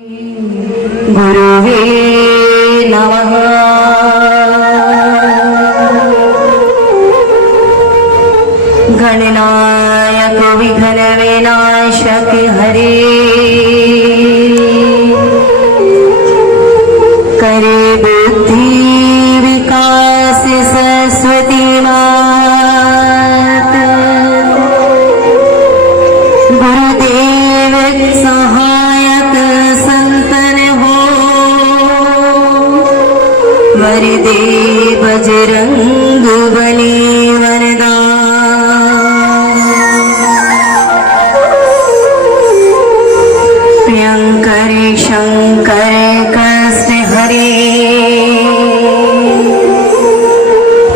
गुरुवे नमः। गणनायक विघ्न विनाशक हरे, करे बुद्धि विकास सरस्वती मात। गुरुदेव सहायक संतन हो, वरदे बजरंग बली वरदान। प्रियंकर शंकर कृष्ण हरे,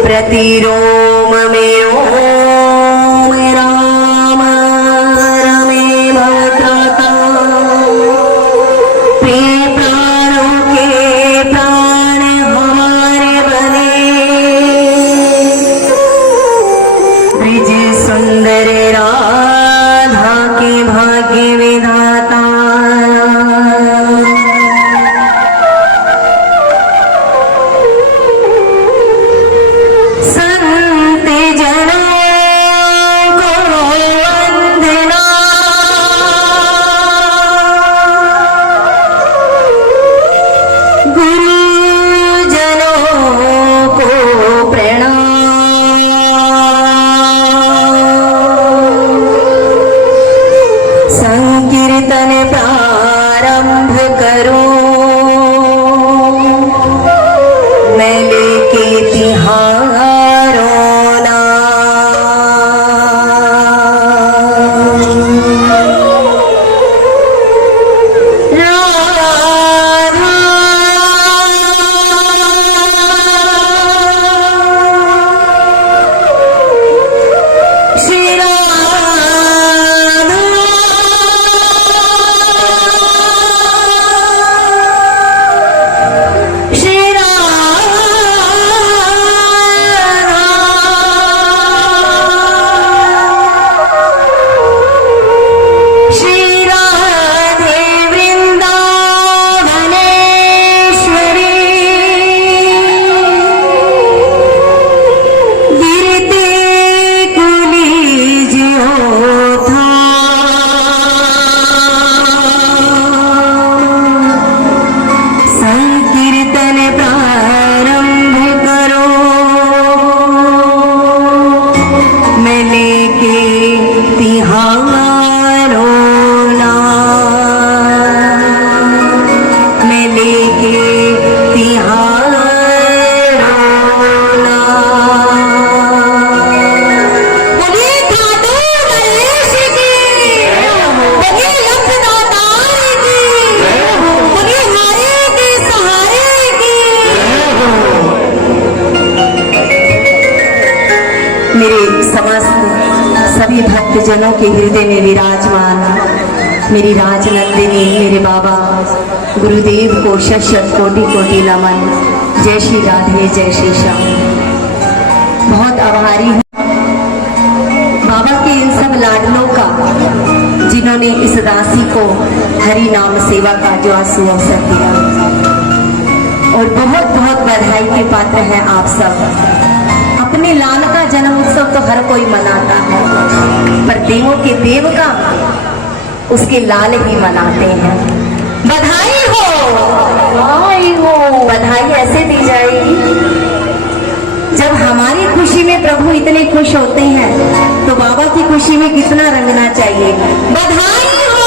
प्रतिरोम में ओम राम रमे भद्रता। प्रिय प्राणों के प्राण हमारे बने, ब्रिज सुंदर राधा के भाग्य विधाता। संत जनों को वंदना, गुरुजनों को प्रणाम। संकीर्तन प्रारंभ करो, मैं लेके तिहारो सभी भक्तजनों के हृदय में विराजमान मेरी राजनंदिनी मेरे बाबा गुरुदेव को शत कोटि कोटि नमन। जय श्री राधे, जय श्री श्याम। बहुत आभारी हूँ बाबा के इन सब लाडलों का, जिन्होंने इस राशि को हरि नाम सेवा का जो सुअवसर दिया। और बहुत बहुत बधाई के पात्र हैं आप सब। अपने लाल का जन्म उत्सव तो हर कोई मनाता है, पर देवों के देव का उसके लाल ही मनाते हैं। बधाई हो, बधाई हो। बधाई ऐसे दी जाएगी जब हमारी खुशी में प्रभु इतने खुश होते हैं, तो बाबा की खुशी में कितना रंगना चाहिए। बधाई हो,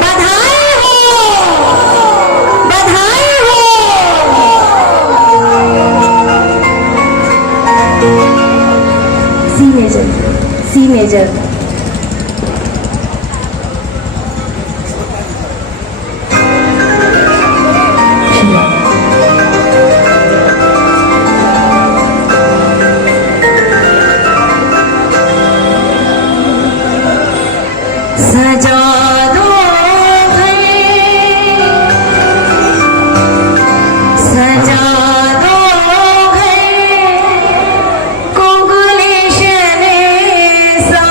बधाई हो, बधाई हो। सी मेजर सजा दो सजा दो को गुलशन सा।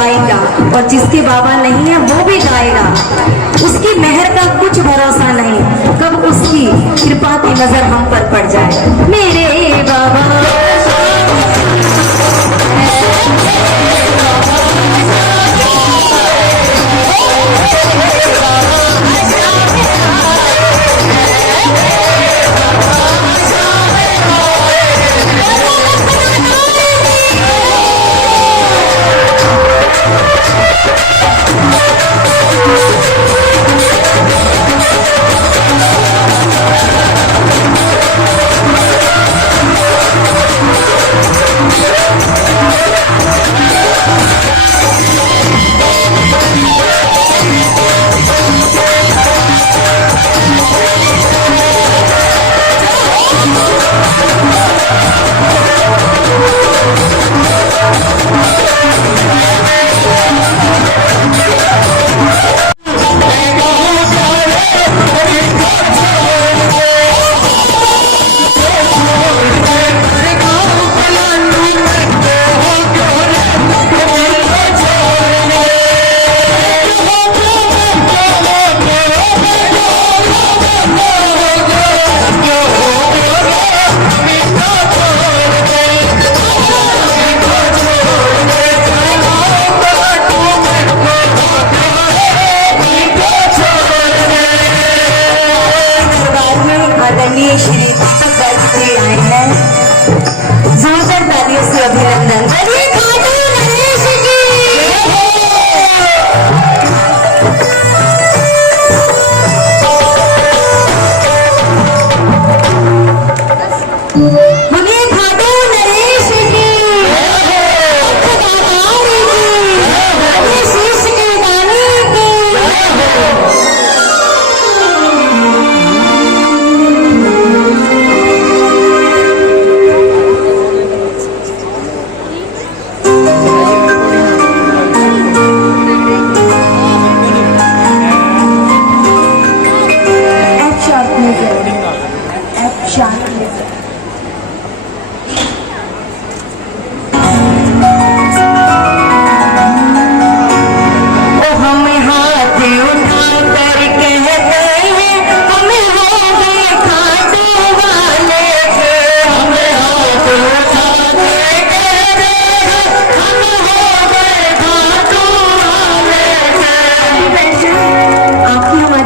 गवाएगा और जिसके बाबा नहीं है वो भी गाएगा। उसकी मेहर का कुछ भरोसा नहीं, कब उसकी कृपा की नजर हम पर पड़ जाए। मेरे बाबा आदरणीय श्री दीपक गर्ग जी आए हैं। जोरदार तालियों से अभिनंदन। बोलिए खाटू नरेश की, शीश के दानी की।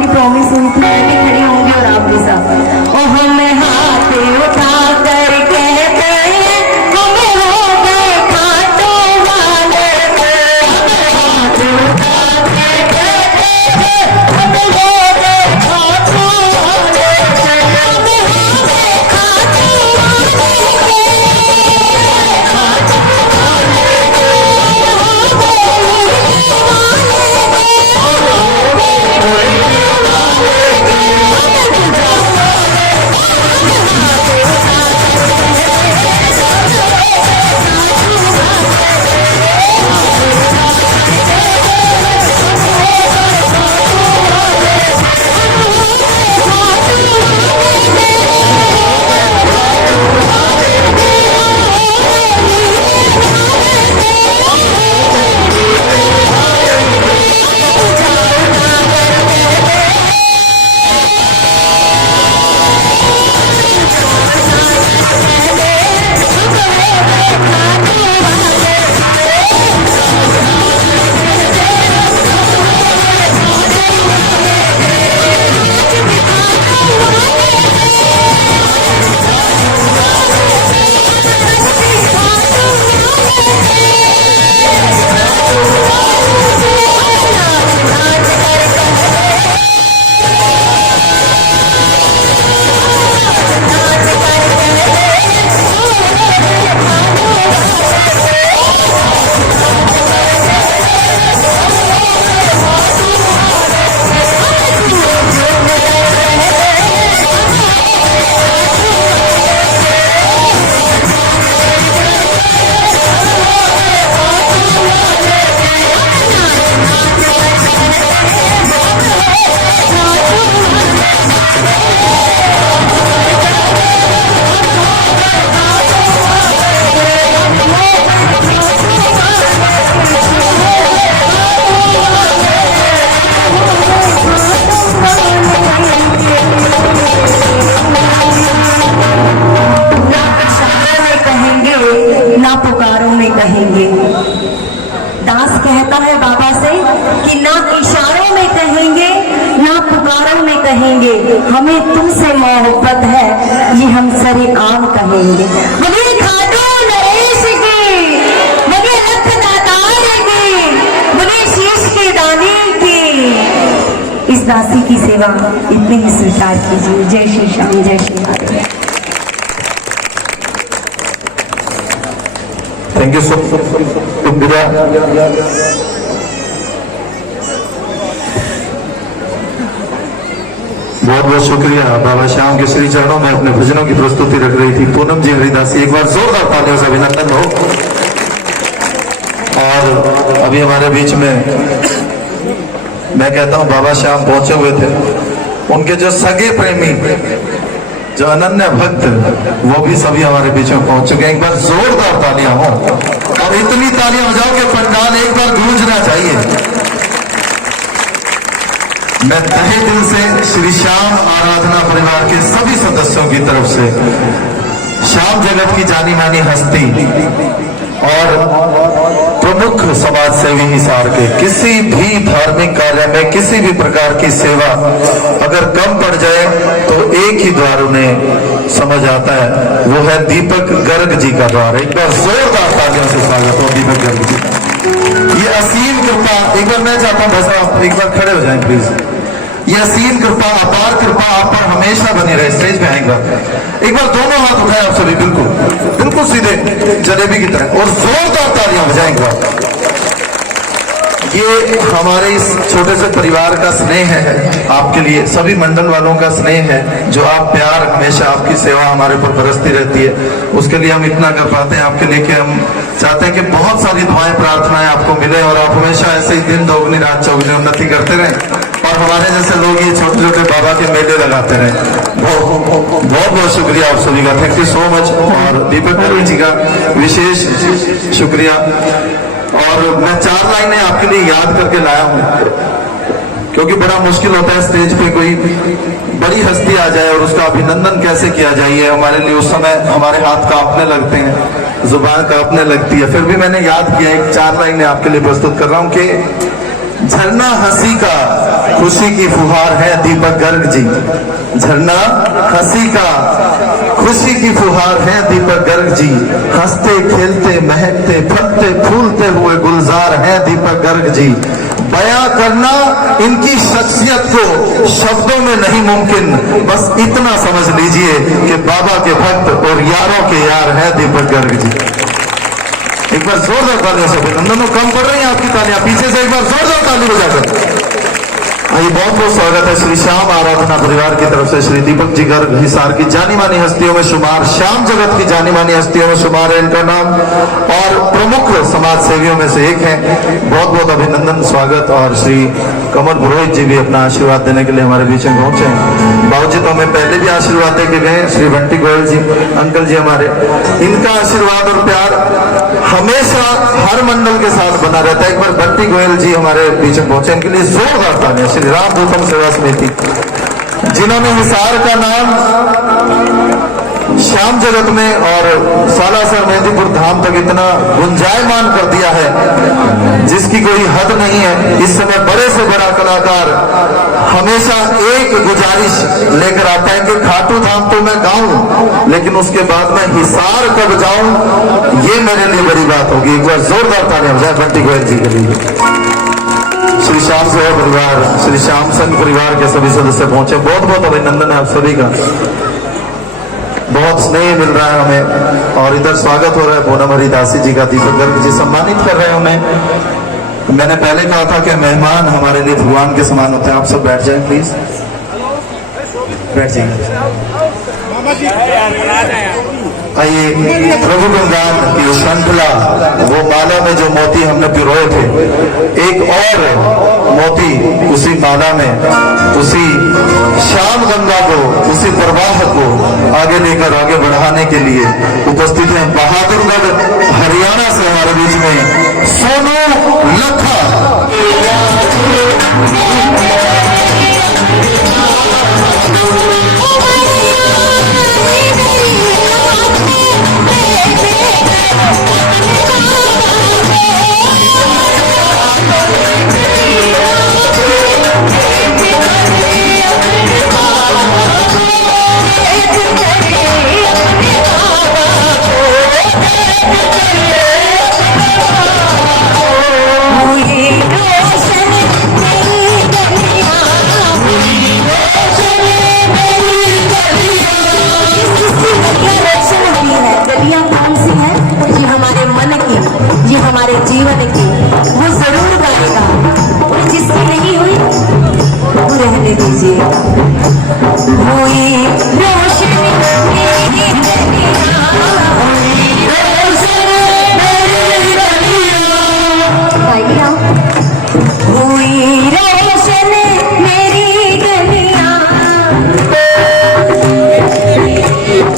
प्रॉमिस हुई थी खड़ी होंगी और आप भी साथ। ओ हमें हाथ उठा ना पुकारों में कहेंगे। दास कहता है बाबा से कि ना इशारों में कहेंगे ना पुकारों में कहेंगे, हमें तुमसे मोहब्बत है ये हम सरेआम कहेंगे। बोले खाटू नरेश की, बोले लख दातार की, बोले शीश के दाने की। इस दासी की सेवा इतनी ही स्वीकार कीजिए। जय श्री श्याम, जय Shri Radhe. Thank you so शुक्रिया। बहुत बहुत शुक्रिया। बाबा श्याम के श्री चरणों में अपने भजनों की प्रस्तुति रख रही थी पूनम जी हरिदासी। एक बार जोरदार तालियों से अभिनंदन हो। और अभी हमारे बीच में मैं कहता हूं बाबा श्याम पहुंचे हुए थे, उनके जो सगे प्रेमी जो अनन्य भक्त वो भी सभी हमारे बीच में पहुंच चुके हैं। एक बार जोरदार तालियां हो और इतनी तालियां बजाओ कि पंडाल एक बार गूंजना चाहिए। मैं तहे दिल से श्री श्याम आराधना परिवार के सभी सदस्यों की तरफ से श्याम जगत की जानी मानी हस्ती और प्रमुख समाज सेवी हिसार के किसी भी धार्मिक कार्य में किसी भी प्रकार की सेवा अगर कम पड़ जाए तो एक ही द्वार उन्हें समझ आता है, वो है दीपक गर्ग जी का द्वार। एक बार जोरदार तालियों से स्वागत हो दीपक गर्ग जी। ये असीम कृपा, एक बार मैं चाहता हूं बस आप एक बार खड़े हो जाएं प्लीज। ये असीम कृपा, अपार कृपा आप पर हमेशा बनी रहे। स्टेज पे आएगा, एक बार दोनों हाथ उठाए आप सभी, बिल्कुल बिल्कुल सीधे जलेबी की तरह, और जोरदार तालियां बजाएंगे। ये हमारे इस छोटे से परिवार का स्नेह है आपके लिए, सभी मंडल वालों का स्नेह है, जो आप प्यार हमेशा आपकी सेवा हमारे ऊपर बरसती रहती है। उसके लिए हम इतना कर पाते हैं आपके लिए कि हम चाहते हैं कि बहुत सारी दुआएं प्रार्थनाएं आपको मिले और आप हमेशा ऐसे ही दिन दोगुनी रात चौगुनी उन्नति करते रहें और हमारे जैसे लोग ये छोटे छोटे बाबा के मेले लगाते रहे। बहुत बहुत शुक्रिया आप सभी का, थैंक यू सो मच। और दीपक गर्ग जी का विशेष शुक्रिया। और मैं 4 लाइनें आपके लिए याद करके लाया हूं, क्योंकि बड़ा मुश्किल होता है स्टेज पे कोई बड़ी हस्ती आ जाए और उसका अभिनंदन कैसे किया जाए। हमारे लिए उस समय हमारे हाथ कांपने लगते हैं, जुबान कांपने लगती है, फिर भी मैंने याद किया। एक 4 लाइनें आपके लिए प्रस्तुत कर रहा हूं कि झरना हंसी का खुशी की फुहार है दीपक गर्ग जी। झरना हंसी का खुशी की फुहार है दीपक गर्ग जी। हंसते खेलते महकते फलते फूलते हुए गुलजार है दीपक गर्ग जी। बयां करना इनकी शख्सियत को शब्दों में नहीं मुमकिन, बस इतना समझ लीजिए कि बाबा के भक्त और यारों के यार है दीपक गर्ग जी। एक बार जोरदार तालियों से अभिनंदन। कम पड़ रही है आपकी तालियां, पीछे से एक बार जोरदार ताली बजाकर। आइए, बहुत बहुत स्वागत है श्री श्याम आराधना परिवार की तरफ से। श्री दीपक जी गर्ग हिसार की जानी मानी हस्तियों में शुमार, श्याम जगत की जानी मानी हस्तियों में शुमार है इनका नाम, और प्रमुख समाज सेवियों में से एक है। बहुत बहुत अभिनंदन, स्वागत। और श्री कमल पुरोहित जी भी अपना आशीर्वाद देने के लिए हमारे बीच में पहुंचे हैं। बाबू जी तो हमें पहले भी आशीर्वाद दे के गए। श्री बंटी गोयल जी अंकल जी हमारे, इनका आशीर्वाद और प्यार हमेशा हर मंडल के साथ बना रहता है। एक बार बंटी गोयल जी हमारे बीच में पहुंचे, इनके लिए जोरदार तालियां। श्री रामदूतम सेवा समिति, जिन्होंने हिसार का नाम श्याम जगत में और सालासर मेहंदीपुर धाम तक इतना गुंजायमान कर दिया है जिसकी कोई हद नहीं है। इस समय बड़े से बड़ा कलाकार हमेशा एक गुजारिश लेकर आता है कि खाटू धाम तो मैं गाऊं, लेकिन उसके बाद मैं हिसार कब जाऊं, ये मेरे लिए बड़ी बात होगी। एक बार जोरदार तालियां बजाएं बंटी गोयल जी के लिए। श्री श्याम सेवा परिवार, श्री श्याम संघ परिवार के सभी सदस्य पहुंचे। बहुत बहुत अभिनंदन है आप सभी का, बहुत स्नेह मिल रहा है हमें। और इधर स्वागत हो रहा है पूनम हरिदासी जी का, दीपक गर्ग जी सम्मानित कर रहे हैं उन्हें। मैंने पहले कहा था कि मेहमान हमारे लिए भगवान के समान होते हैं। आप सब बैठ जाएं प्लीज, बैठ जाइए। आइए, प्रभु गुणगान की श्रृंखला, वो माला में जो मोती हमने पिरोए थे, एक और मोती उसी माला में, उसी श्याम गंगा को, उसी प्रवाह को आगे लेकर आगे बढ़ाने के लिए उपस्थित हैं बहादुरगढ़ हरियाणा से हमारे बीच में सोनू लखा। Hey,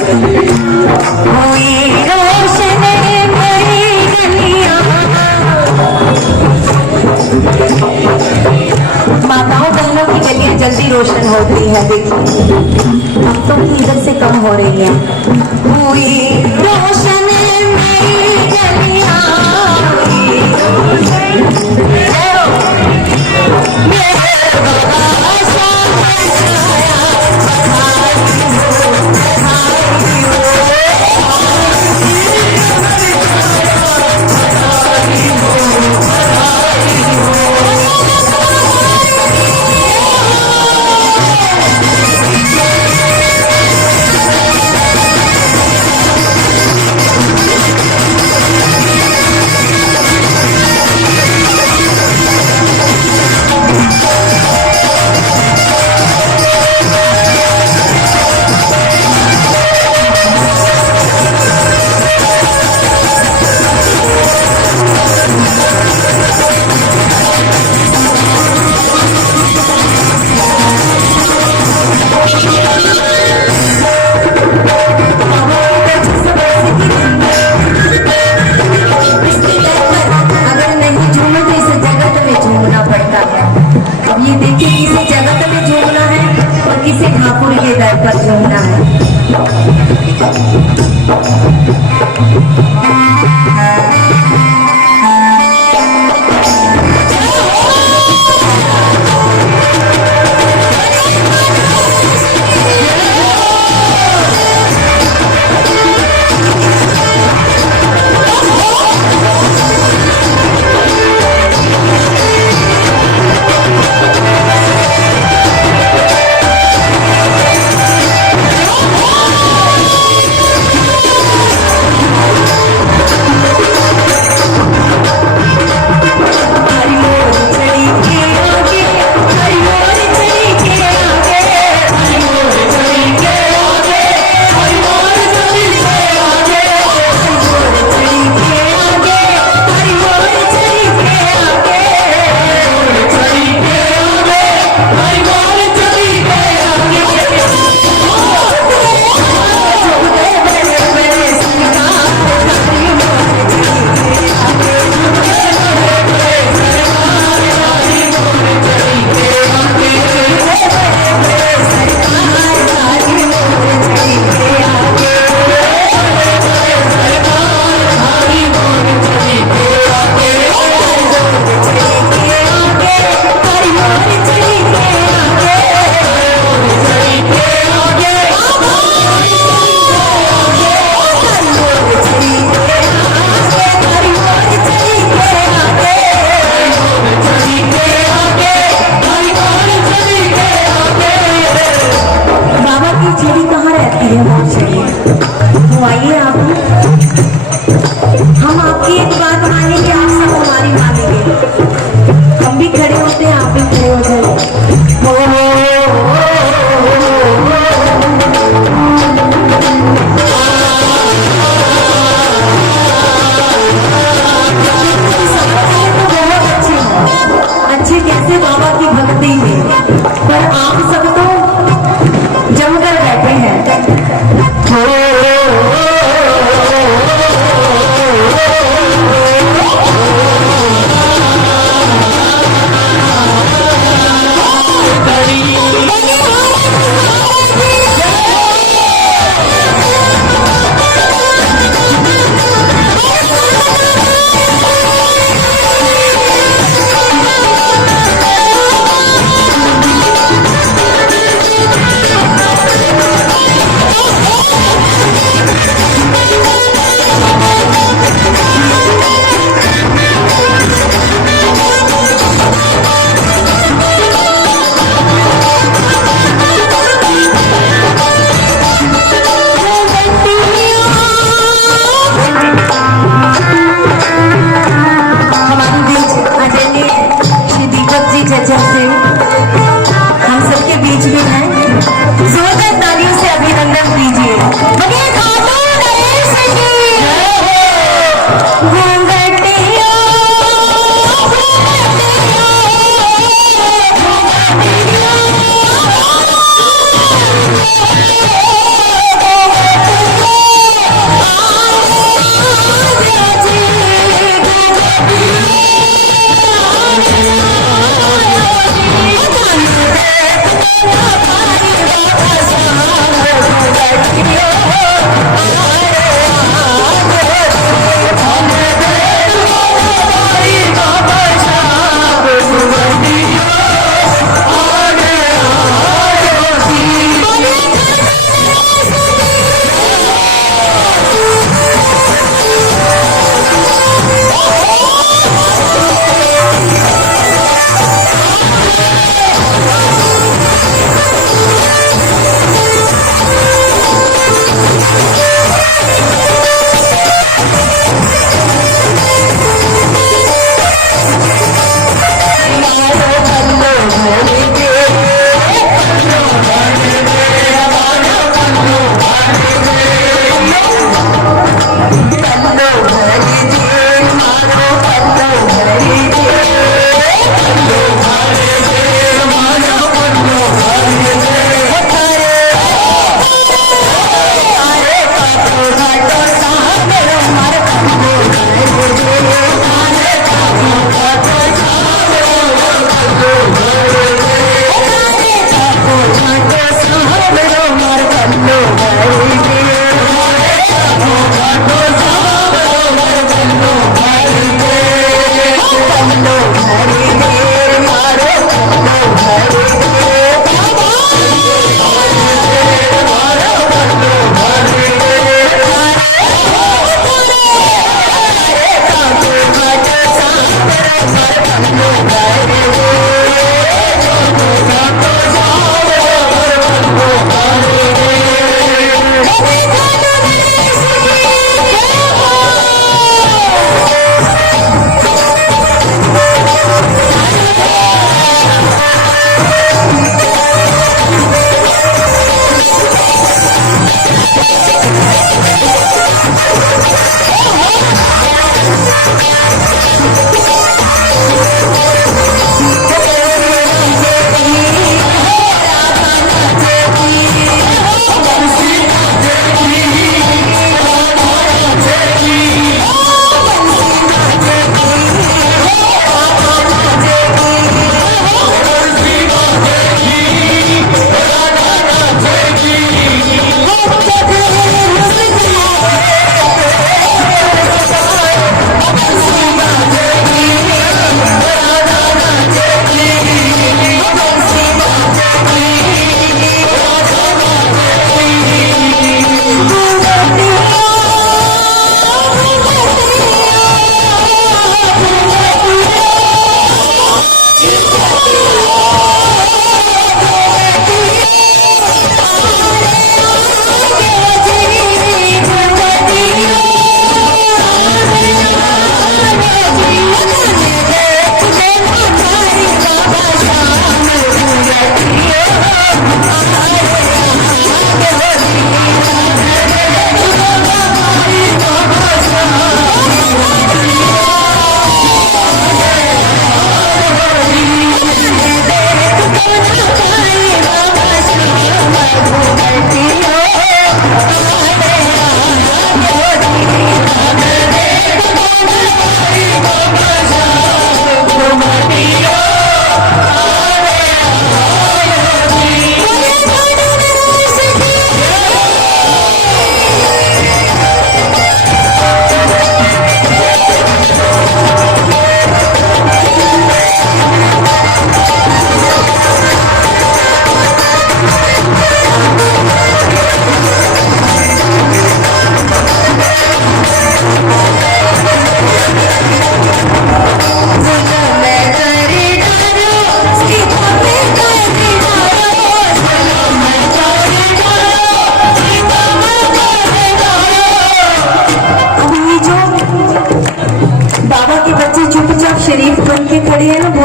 हुई रोशन मेरी गलियां। माताओं बहनों की गलियां जल्दी रोशन होती है, देखिए भक्तों की इधर से कम हो रही है। हुई रोशन मेरी गलियां, हुई रोशन मेरे बाबा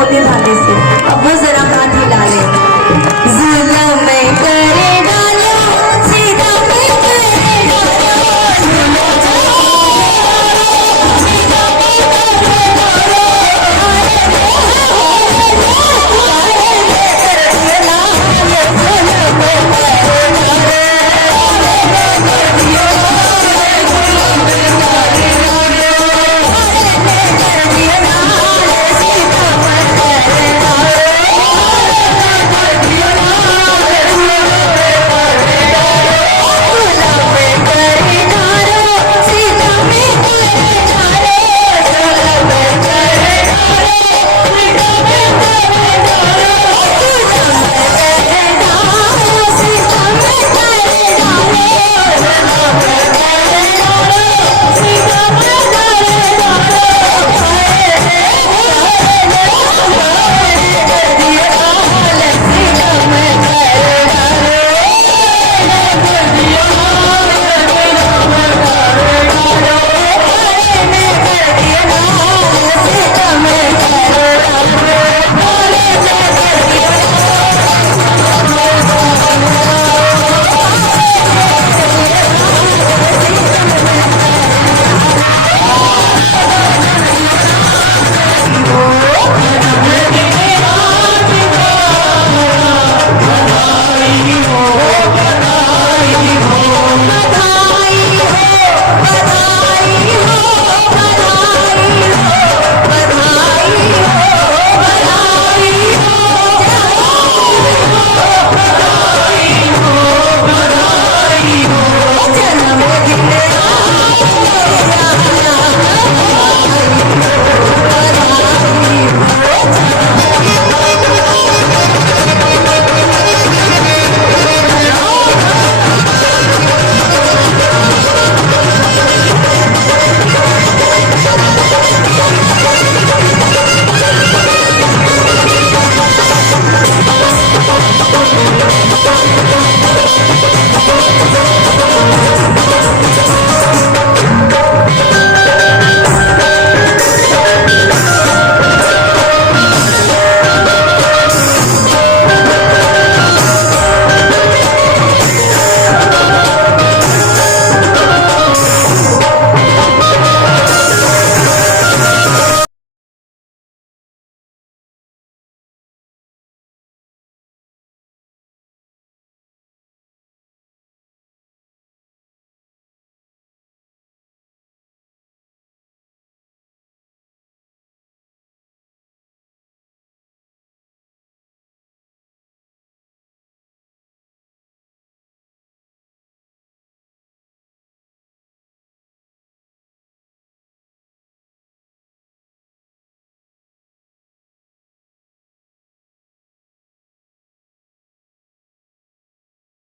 कोटि धन्यवाद।